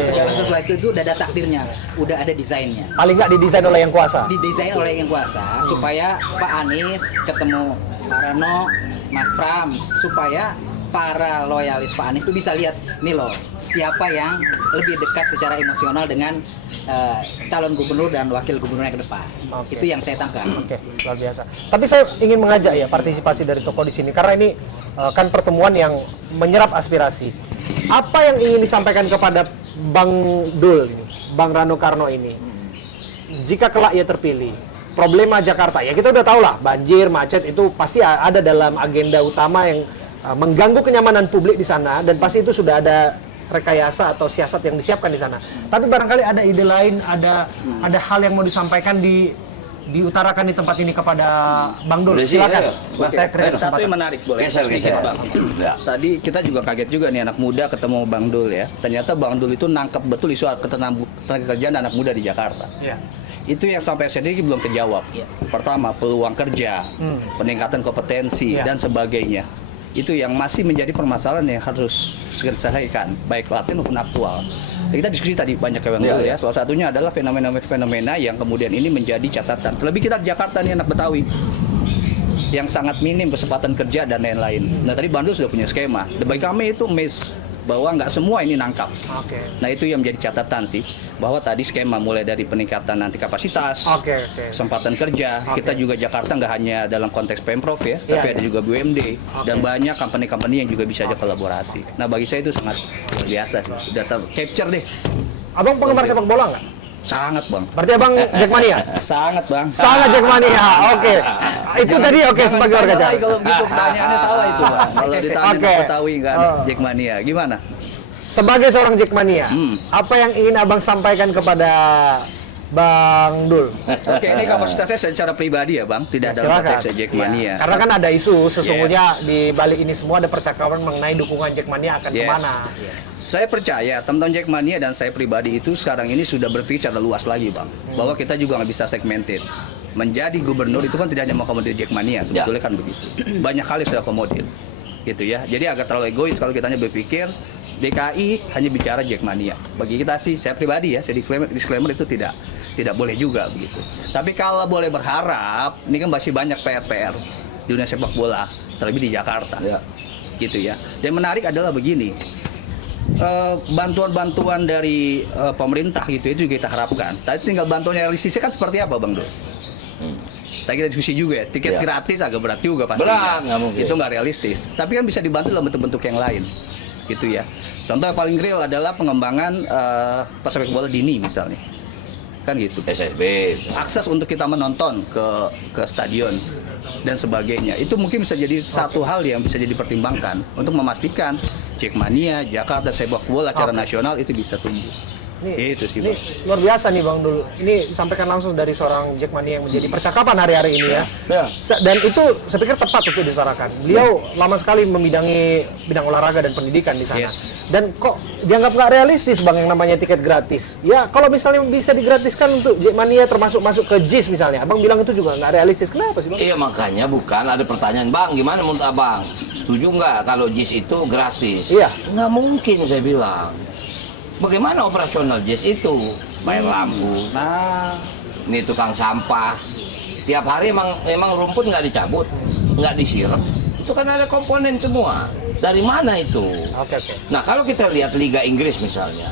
Segala sesuatu itu udah ada takdirnya, udah ada desainnya. Paling nggak didesain oleh yang kuasa. Didesain oleh yang kuasa supaya Pak Anies ketemu Pak Rano, Mas Pram, supaya para loyalis Pak Anies itu bisa lihat nih loh siapa yang lebih dekat secara emosional dengan calon gubernur dan wakil gubernurnya ke depan. Oke. Itu yang saya tangkap. Oke, luar biasa. Tapi saya ingin mengajak ya partisipasi dari tokoh di sini karena ini kan pertemuan yang menyerap aspirasi. Apa yang ingin disampaikan kepada Bang Dul ini, Bang Rano Karno ini? Jika kelak ia terpilih, problema Jakarta ya kita udah tahu lah, banjir, macet itu pasti ada dalam agenda utama yang mengganggu kenyamanan publik di sana dan pasti itu sudah ada rekayasa atau siasat yang disiapkan di sana. Tapi barangkali ada ide lain, ada hal yang mau disampaikan diutarakan di tempat ini kepada Bang Dul. Boleh sih, Silakan. ya. Nah, saya beri Satu kesempatan. yang menarik boleh. Geser. Sedikit, Bang. Ya. Tadi kita juga kaget juga nih anak muda ketemu Bang Dul ya. Ternyata Bang Dul itu nangkep betul isu ketenaga kerjaan anak muda di Jakarta. Ya. Itu yang sampai saat ini belum terjawab. Pertama, peluang kerja, peningkatan kompetensi, Iya. dan sebagainya. Itu yang masih menjadi permasalahan yang harus segera diselesaikan, baik laten maupun aktual. Kita diskusi tadi banyak yang ya. Salah satunya adalah fenomena-fenomena yang kemudian ini menjadi catatan. Terlebih kita di Jakarta nih anak Betawi yang sangat minim kesempatan kerja dan lain-lain. Nah tadi Bandung sudah punya skema. Dan bagi kami itu bahwa nggak semua ini nangkap. Oke. Nah itu yang menjadi catatan sih, bahwa tadi skema mulai dari peningkatan nanti kapasitas, Oke. kesempatan kerja. Oke. Kita juga Jakarta nggak hanya dalam konteks Pemprov ya, tapi Iya. ada juga BUMD dan banyak company-company yang juga bisa aja kolaborasi. Nah bagi saya itu sangat luar biasa sih, data capture deh, Abang penggemar sepak bola nggak? sangat bang, Berarti Abang Jackmania? sangat bang. Sangat Jackmania. Oke. Itu tadi oke Jangan sebagai warga tanya lagi Jakarta. kalau begitu pertanyaannya salah itu bang. Kalau ditanya Oke. Betawi kan, Oh. Jackmania, gimana? Sebagai seorang Jackmania, apa yang ingin Abang sampaikan kepada Bang Dul? Oke, ini kapasitasnya secara pribadi ya bang, tidak dalam Silakan. konteks Jackmania. Karena kan ada isu sesungguhnya di balik ini semua ada percakapan mengenai dukungan Jackmania akan Yes. kemana. Saya percaya teman-teman Jackmania dan saya pribadi itu sekarang ini sudah berpikir secara luas lagi bang, bahwa kita juga nggak bisa segmented. Menjadi gubernur itu kan tidak hanya mengakomodir Jackmania, sebetulnya kan begitu. Banyak hal yang sudah akomodir, gitu ya. Jadi agak terlalu egois kalau kita hanya berpikir DKI hanya bicara Jackmania. Bagi kita sih, saya pribadi ya, saya disclaimer itu tidak boleh juga begitu. Tapi kalau boleh berharap, ini kan masih banyak PR-PR. dunia sepak bola, terlebih di Jakarta. Ya. Gitu ya. Dan menarik adalah begini. Bantuan-bantuan dari pemerintah gitu itu juga kita harapkan. Tapi tinggal bantuan realistisnya kan seperti apa, Bang Dul? Tadi kita diskusi juga ya, tiket Ya. gratis agak berat juga pastinya. Berat, nggak mungkin. Itu nggak realistis. Tapi kan bisa dibantu dalam bentuk-bentuk yang lain, gitu ya. Contoh yang paling real adalah pengembangan sepak bola dini misalnya, kan gitu. SSB. Akses untuk kita menonton ke stadion dan sebagainya. Itu mungkin bisa jadi satu hal yang bisa jadi pertimbangkan untuk memastikan Jackmania, Jakarta sepak bola secara nasional itu bisa tumbuh. Itu sih, Ini Bang. luar biasa nih Bang Dul. Ini disampaikan langsung dari seorang Jackmania yang menjadi percakapan hari-hari ini ya. Ya. Dan itu saya pikir tepat untuk disuarakan. Beliau lama sekali memidangi bidang olahraga dan pendidikan di sana. Yes. Dan kok dianggap nggak realistis Bang yang namanya tiket gratis? Ya kalau misalnya bisa digratiskan untuk Jackmania termasuk masuk ke JIS misalnya, Abang bilang itu juga nggak realistis. Kenapa sih Bang? Iya makanya bukan ada pertanyaan Bang, gimana menurut Abang? Setuju nggak kalau JIS itu gratis? Iya. Nggak mungkin saya bilang. Bagaimana operasional JIS itu? Bayar lampu, ini tukang sampah. Tiap hari memang rumput nggak dicabut, nggak disiram. Itu kan ada komponen semua. Dari mana itu? Oke. Nah kalau kita lihat Liga Inggris misalnya,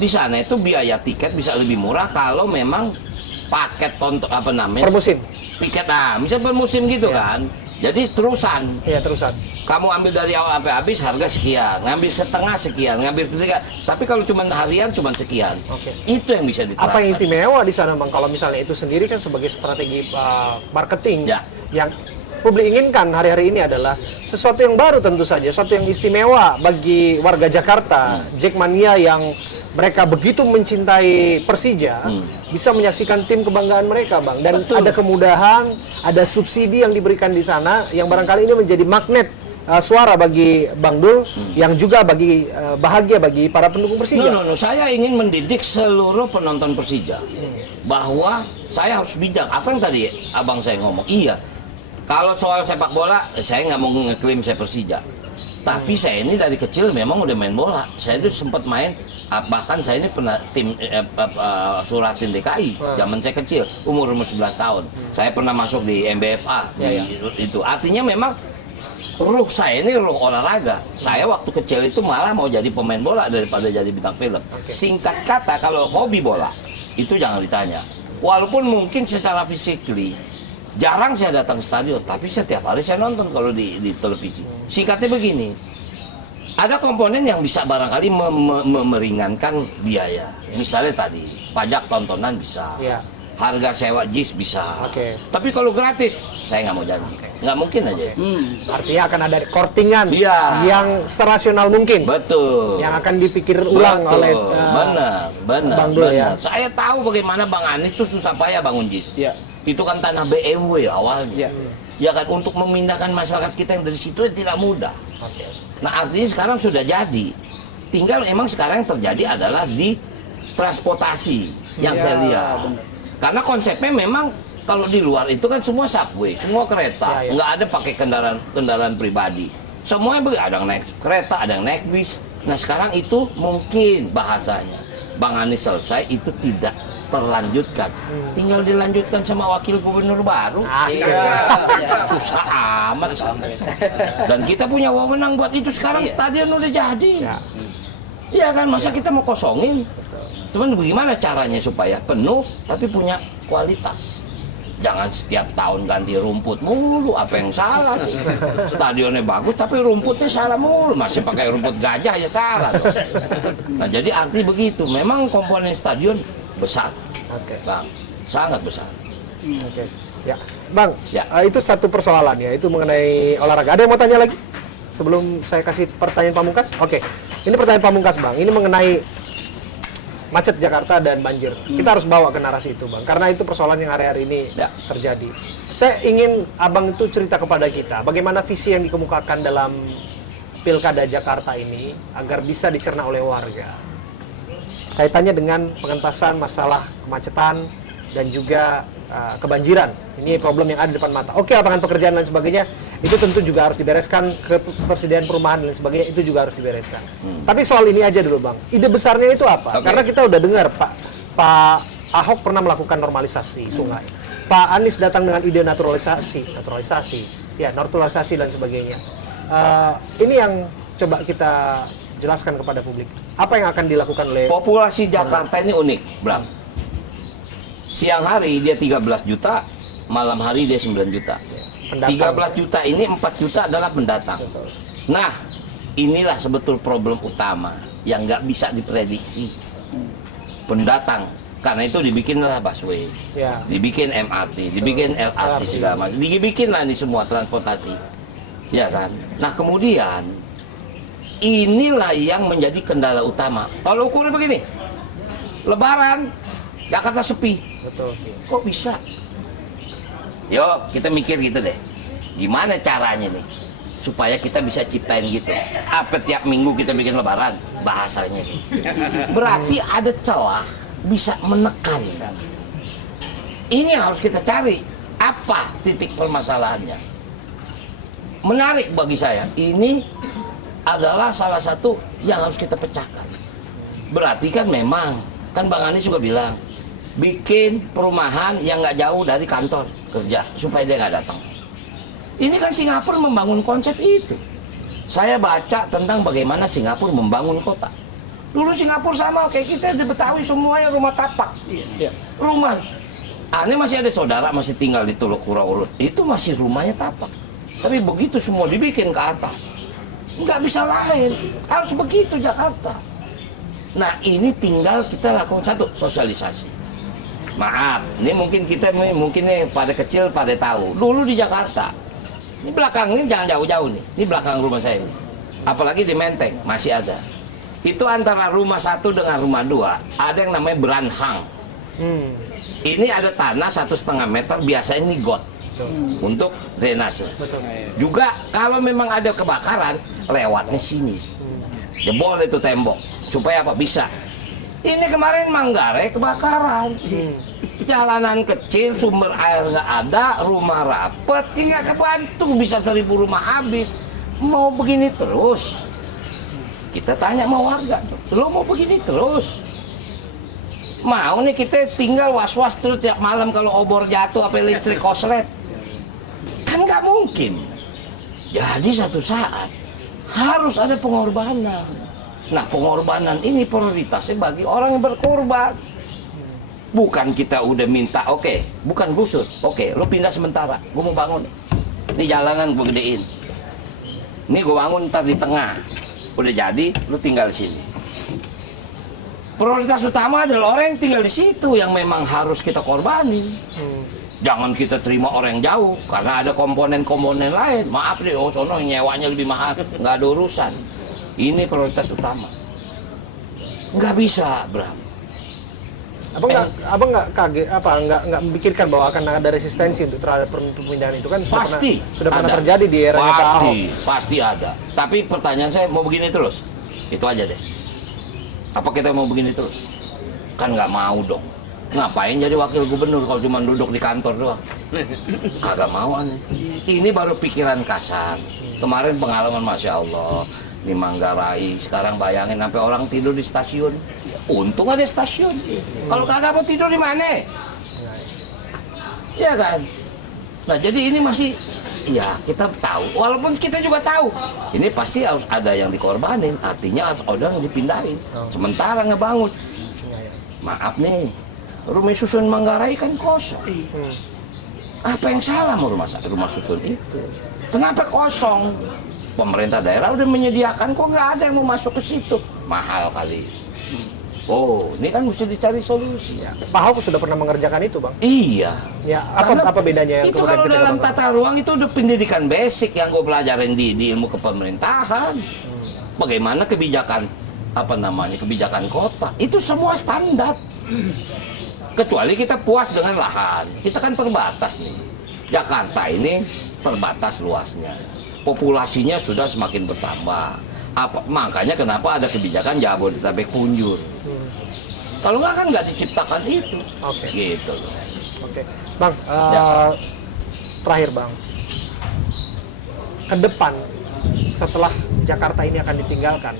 di sana itu biaya tiket bisa lebih murah kalau memang paket tonton apa namanya? Per musim. Tiket misalnya per musim gitu kan. Jadi terusan. Iya terusan. Kamu ambil dari awal sampai habis harga sekian, ngambil setengah sekian, ngambil ketiga. Tapi kalau cuma harian cuma sekian. Oke. Itu yang bisa diterapkan. Apa yang istimewa di sana Bang? Kalau misalnya itu sendiri kan sebagai strategi marketing Ya. yang publik inginkan hari-hari ini adalah sesuatu yang baru tentu saja, sesuatu yang istimewa bagi warga Jakarta, Jackmania yang mereka begitu mencintai Persija, bisa menyaksikan tim kebanggaan mereka, Bang. Dan ada kemudahan, ada subsidi yang diberikan di sana, yang barangkali ini menjadi magnet suara bagi Bang Dul, yang juga bagi bahagia bagi para pendukung Persija. No. Saya ingin mendidik seluruh penonton Persija bahwa saya harus bijak. Apa yang tadi abang saya ngomong? Iya. Kalau soal sepak bola, saya nggak mau ngeklaim saya Persija. Tapi saya ini dari kecil memang udah main bola. Saya itu sempat main, bahkan saya ini pernah tim Suratin DKI zaman saya kecil, umur 11 tahun. Saya pernah masuk di MBFA. Itu artinya memang ruh saya ini ruh olahraga. Saya waktu kecil itu malah mau jadi pemain bola daripada jadi bintang film. Singkat kata, kalau hobi bola itu jangan ditanya. Walaupun mungkin secara fisikly jarang saya datang ke stadion, tapi setiap hari saya nonton kalau di televisi. Singkatnya begini, ada komponen yang bisa barangkali meringankan biaya. Misalnya tadi, pajak tontonan bisa, Iya. harga sewa JIS bisa. Oke. Tapi kalau gratis, saya nggak mau janji. Nggak mungkin aja. Artinya akan ada kortingan Iya. yang serasional mungkin, Betul. yang akan dipikir ulang Betul. oleh benar, Bang Dul ya. Saya tahu bagaimana Bang Anies tuh susah payah bangun JIS. Iya. Itu kan tanah BMW awalnya. Iya. Ya kan, untuk memindahkan masyarakat kita yang dari situ tidak mudah. Nah artinya sekarang sudah jadi. Tinggal emang sekarang yang terjadi adalah di transportasi yang saya lihat. Karena konsepnya memang kalau di luar itu kan semua subway, semua kereta, Ya. nggak ada pakai kendaraan pribadi. Semuanya ada yang naik kereta, ada yang naik bis. Nah sekarang itu mungkin bahasanya Bang Anies selesai itu tidak terlanjutkan, tinggal dilanjutkan sama wakil gubernur baru. Susah amat. Dan kita punya wewenang buat itu. Sekarang stadion udah jadi. Iya kan, masa kita mau kosongin? Cuman bagaimana caranya supaya penuh tapi punya kualitas? Jangan setiap tahun ganti rumput mulu, apa yang salah sih? Stadionnya bagus tapi rumputnya salah mulu, masih pakai rumput gajah ya salah tuh. Nah jadi arti begitu, memang komponen stadion besar, Bang, sangat besar. Oke. Ya, Bang. Ya. Itu satu persoalan ya, itu mengenai olahraga. Ada yang mau tanya lagi? Sebelum saya kasih pertanyaan pamungkas? Oke. Ini pertanyaan pamungkas, Bang. Ini mengenai macet Jakarta dan banjir. Kita harus bawa ke narasi itu, Bang. Karena itu persoalan yang hari-hari ini Ya. terjadi. Saya ingin Abang itu cerita kepada kita, bagaimana visi yang dikemukakan dalam Pilkada Jakarta ini agar bisa dicerna oleh warga. Kaitannya dengan pengentasan masalah kemacetan dan juga kebanjiran. Ini problem yang ada di depan mata. Oke, lapangan pekerjaan dan sebagainya itu tentu juga harus dibereskan, ke persediaan perumahan dan sebagainya itu juga harus dibereskan. Tapi soal ini aja dulu, Bang. Ide besarnya itu apa? Oke. Karena kita udah dengar Pak Ahok pernah melakukan normalisasi sungai. Pak Anies datang dengan ide naturalisasi dan sebagainya. Ini yang coba kita jelaskan kepada publik. Apa yang akan dilakukan oleh Populasi Jakarta ini unik, Bram. Siang hari dia 13 juta, malam hari dia 9 juta. pendatang? 13 juta ini 4 juta adalah pendatang. Nah, inilah sebetul problem utama yang nggak bisa diprediksi. Pendatang. Karena itu dibikinlah busway, Ya. dibikin MRT, dibikin LRT segala macam, dibikinlah ini semua transportasi, ya kan. Nah kemudian inilah yang menjadi kendala utama. Kalau ukurnya begini, Lebaran Jakarta sepi, Betul. kok bisa? Yuk kita mikir gitu deh, gimana caranya nih supaya kita bisa ciptain gitu. Apa tiap minggu kita bikin Lebaran bahasanya? Berarti ada celah bisa menekan. Ini yang harus kita cari. Apa titik permasalahannya? Menarik bagi saya. Ini adalah salah satu yang harus kita pecahkan. Berarti kan memang, kan Bang Anies juga bilang, bikin perumahan yang nggak jauh dari kantor kerja supaya dia nggak datang. Ini kan Singapura membangun konsep itu. Saya baca tentang bagaimana Singapura membangun kota. Dulu Singapura sama kayak kita di Betawi semuanya rumah tapak. Iya. Rumah. Aneh masih ada saudara masih tinggal di Teluk Kurau. Itu masih rumahnya tapak. Tapi begitu semua dibikin ke atas. Nggak bisa lain. Harus begitu Jakarta. Nah ini tinggal kita lakukan satu, sosialisasi. Maaf, ini mungkin kita mungkin nih pada kecil pada tahu. Dulu di Jakarta. Ini belakang ini jangan jauh-jauh nih. Ini belakang rumah saya ini. Apalagi di Menteng masih ada. Itu antara rumah satu dengan rumah dua ada yang namanya beranhang. Ini ada tanah 1,5 meter, biasanya ini got untuk drainase. Juga kalau memang ada kebakaran lewatnya sini, jebol itu tembok supaya apa bisa. Ini kemarin Manggarai kebakaran, jalanan kecil, sumber air nggak ada, rumah rapet, tinggal kebantu bisa 1.000 rumah habis. Mau begini terus? Kita tanya sama warga, lo mau begini terus? Mau nih kita tinggal was-was terus tiap malam kalau obor jatuh apa listrik koslet? Kan nggak mungkin. Jadi satu saat harus ada pengorbanan. Nah pengorbanan ini prioritasnya bagi orang yang berkorban. Bukan kita udah minta, oke, bukan gusur, oke, lo pindah sementara, gue mau bangun. Ini jalanan gue gedein. Ini gue bangun ntar di tengah. Udah jadi, lu tinggal di sini. Prioritas utama adalah orang yang tinggal di situ yang memang harus kita korbanin. Jangan kita terima orang yang jauh karena ada komponen-komponen lain. Maaf deh, oh sono nyewanya lebih mahal, nggak ada urusan. Ini prioritas utama. Nggak bisa, Bram. Abang nggak kaget nggak memikirkan bahwa akan ada resistensi untuk terhadap pemindahan itu kan sudah pernah terjadi di eranya Pak Ahok. Pasti ada. Tapi pertanyaan saya mau begini terus? Itu aja deh. Apa kita mau begini terus? Kan nggak mau dong. Ngapain jadi wakil gubernur kalau cuma duduk di kantor doang? Kagak mau aneh. Ini baru pikiran kasar. Kemarin pengalaman Masya Allah di Manggarai. Sekarang bayangin sampai orang tidur di stasiun. Untung ada stasiun. Kalau kagak mau tidur di mana? Iya kan? Nah jadi ini masih, ya kita tahu. Walaupun kita juga tahu, ini pasti harus ada yang dikorbanin. Artinya harus ada yang dipindahin. Sementara ngebangun. Maaf nih, rumah susun Manggarai kan kosong. Apa yang salah mau rumah susun itu? Kenapa kosong? Pemerintah daerah udah menyediakan, kok nggak ada yang mau masuk ke situ? Mahal kali. Oh, ini kan mesti dicari solusi. Pak Ahok sudah pernah mengerjakan itu, Bang. Iya. Ya, apa bedanya yang itu kemudian kalau kita dalam lakukan? tata ruang itu udah pendidikan basic yang gue pelajarin di ilmu kepemerintahan. Bagaimana kebijakan kebijakan kota itu semua standar. Kecuali kita puas dengan lahan. Kita kan terbatas nih. Jakarta ini terbatas luasnya. Populasinya sudah semakin bertambah. Makanya kenapa ada kebijakan Jabodetabek punjur. Kalau nggak kan nggak diciptakan itu. Oke. Gitu loh. Oke, Bang. Terakhir, Bang. Ke depan setelah Jakarta ini akan ditinggalkan,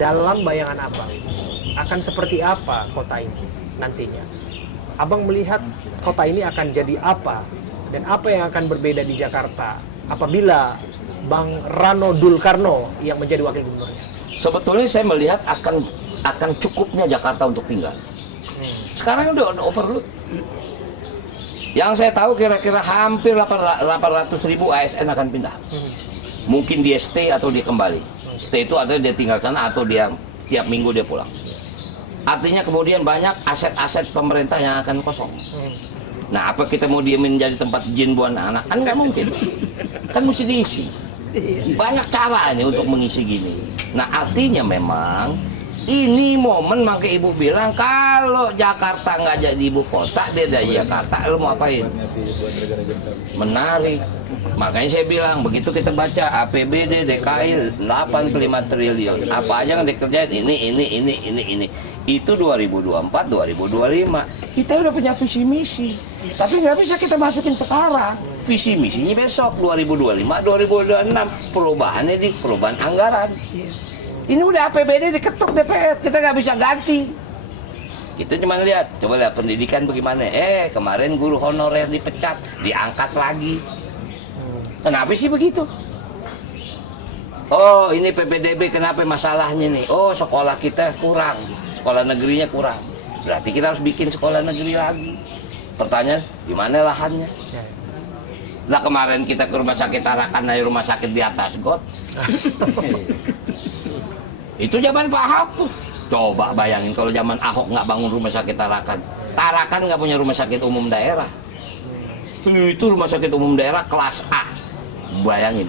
dalam bayangan Abang akan seperti apa kota ini nantinya? Abang melihat kota ini akan jadi apa dan apa yang akan berbeda di Jakarta apabila Bang Rano Dulkarno yang menjadi wakil gubernurnya? Sebetulnya saya melihat akan cukupnya Jakarta untuk tinggal. Sekarang udah overload. Yang saya tahu kira-kira hampir 800.000 ASN akan pindah. Mungkin dia stay atau dia kembali. Stay itu artinya dia tinggal sana atau dia tiap minggu dia pulang. Artinya kemudian banyak aset-aset pemerintah yang akan kosong. Nah, apa kita mau diemin jadi tempat jin buat anak? Kan nggak mungkin. Kan mesti diisi. Banyak cara ini untuk mengisi gini. Nah, artinya memang ini momen, maka ibu bilang kalau Jakarta nggak jadi ibu kota, dia dari Jakarta, lo mau apain? Menarik. Makanya saya bilang, begitu kita baca APBD DKI 85 triliun, apa aja yang dikerjain, ini. Itu 2024, 2025. Kita udah punya visi misi. Tapi nggak bisa kita masukin sekarang. Visi misinya besok, 2025, 2026. Perubahannya di perubahan anggaran. Ini udah APBD diketuk DPR, kita nggak bisa ganti. Kita cuma lihat, coba lihat pendidikan bagaimana. Kemarin guru honorer dipecat, diangkat lagi. Kenapa sih begitu? Oh, ini PPDB kenapa masalahnya nih? Oh, sekolah kita kurang, sekolah negerinya kurang. Berarti kita harus bikin sekolah negeri lagi. Pertanyaan, di mana lahannya? Nah, kemarin kita ke rumah sakit Tarakan, dari rumah sakit di atas got. Itu zaman Pak Ahok tuh. Coba bayangin kalau zaman Ahok nggak bangun rumah sakit Tarakan. Tarakan nggak punya rumah sakit umum daerah. Itu rumah sakit umum daerah kelas A. Bayangin.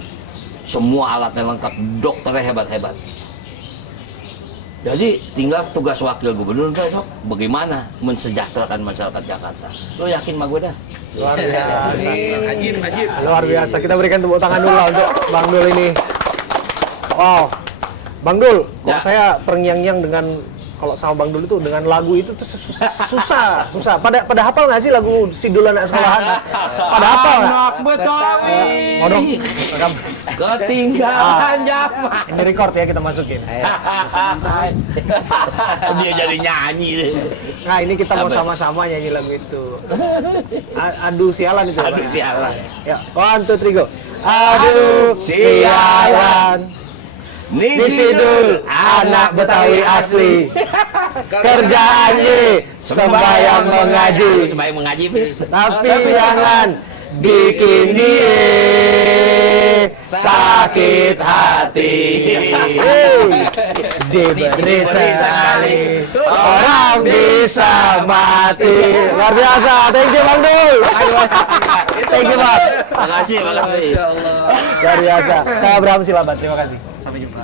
Semua alatnya lengkap, dokternya hebat-hebat. Jadi tinggal tugas wakil gubernur besok bagaimana mensejahterakan masyarakat Jakarta. Lo yakin sama gue dah? Luar biasa. Ajib. Luar biasa. Kita berikan tepuk tangan dulu lah untuk Bang Dul ini. Wow. Bang Dul, kok Ya. saya terngiang-ngiang dengan kalau sama Bang Dul itu dengan lagu itu tuh susah. Pada hafal nggak sih lagu Sidul anak sekolahan? Pada hafal nggak? Anak Betawi. Mau dong. Ketinggalan zaman. Ini record ya kita masukin. Dia jadi nyanyi deh. Nah ini kita mau Apa? sama-sama nyanyi lagu itu. Aduh sialan itu. Aduh Bang. sialan. Ya, 1, 2, 3 go. Aduh sialan. Nih Sidul, anak Betawi asli. Kerjaannya sembahyang mengaji. Sembahyang mengaji, Fit. Tapi jangan bikin dia sakit hati. Diberi sekali orang bisa mati. Luar biasa. Thank you Bang Dul. Thank you Bang. Makasih. Luar biasa. Saya Abraham Silaban. Terima kasih. Sampai jumpa.